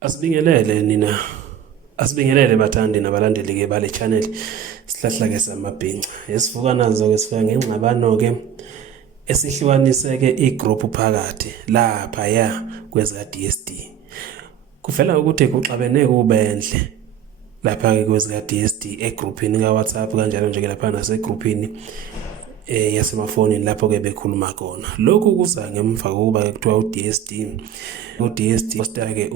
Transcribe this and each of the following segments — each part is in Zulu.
Asibingelele nina. Asibingelele bathandi nabalandeli ke bale channel sihlahla ke samabhinca. Esivuka nazo ke sifika ngengxabano ke esihlukanise ke igroup phakathi lapha ya kweza DSD. Kuvela ukuthi kuxabene kubendle lapha ke kweza DSD egroupini ka WhatsApp kanjalo nje ke lapha nase groupini yasemafonini lapho ke bekhuluma khona. Lokhu kuza ngemva kokuba ke kuthiwa uDSD posta ke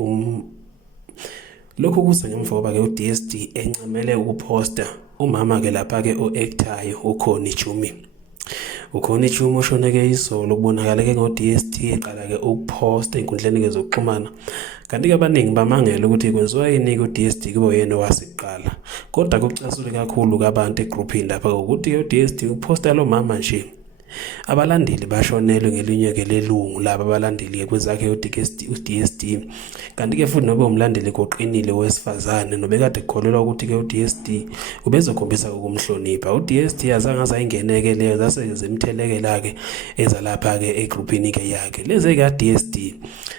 lokhu kuza ngemva kokuba ke uDSD encamele ukuposta umama ke lapha ke oactayo uKhoni Jumi. uKhoni Jumi ushone ke izolo kubonakala ke ngoDSD eqala ke ukuposta enkundleni ke zokuxhumana. Kanti ke abaningi bamangela ukuthi kwenziwa yini ku DSD kube yena wasiqala. Kodwa kucasule kakhulu kabantu egroupini lapha ukuthi ke uDSD uposta lo mama nje. Abalandeli bashonelwe ngelinye ke lelungu laba abalandeli ke kwezakhe uDSD. Kanti ke futhi nobe umlandeli koqinile wesifazane nobekade kukholelwa ukuthi ke uDSD ubezokhombisa ukumhlonipha. uDSD azange ayingeneke leyo zase zemthelekela ke ezalapha ke egroupini ke yakhe. Lezi ke DSD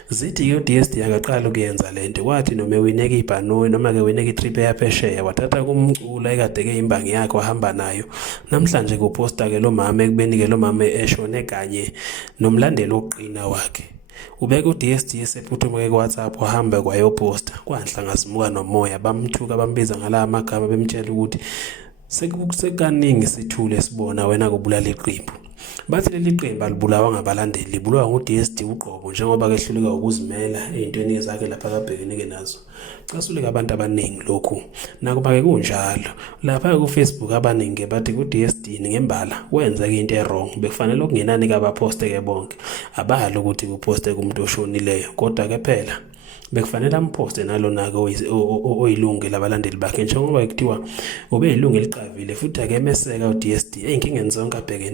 zithi ke uDSD akaqala ukuyenza lento kwathi noma ewineka ibhanoyi noma ke wineka itrip yaphesheya wathatha kumcula ekade ke imbangi yakhe wahamba nayo. Namhlanje kuposta ke lo mama ekubeni ke lo mama eshone kanye nomlandeli oqina wakhe. Ubeka uDSD esephuthuma ke WhatsApp wahamba kwayoposta kwanhla ngasimuka nomoya bamthuka bambiza ngala amagama bemtshela ukuthi sekukaningi sithule sibona wena kubulala iqembu. Bathi leli qembu alibulawa ngabalandeli libulawa nguDSD uqobo njengoba ke hluleka ukuzimela ezintweni zakhe lapha kabhekene ke nazo. Casuleka abantu abaningi lokhu nakuba ke kunjalo lapha ku Facebook abaningi bathi kuDSD ngembala wenza ke into wrong bekufanele okungenani ka baposte ke bonke abalo ukuthi kuposte kumuntu oshonileyo kodwa ke phela bekufanele amposte nalona ke oyilungu labalandeli bakhe njengoba ekuthiwa ube yilungu eliqavile futhi ake meseka uDSD einkingeni zonke abhekene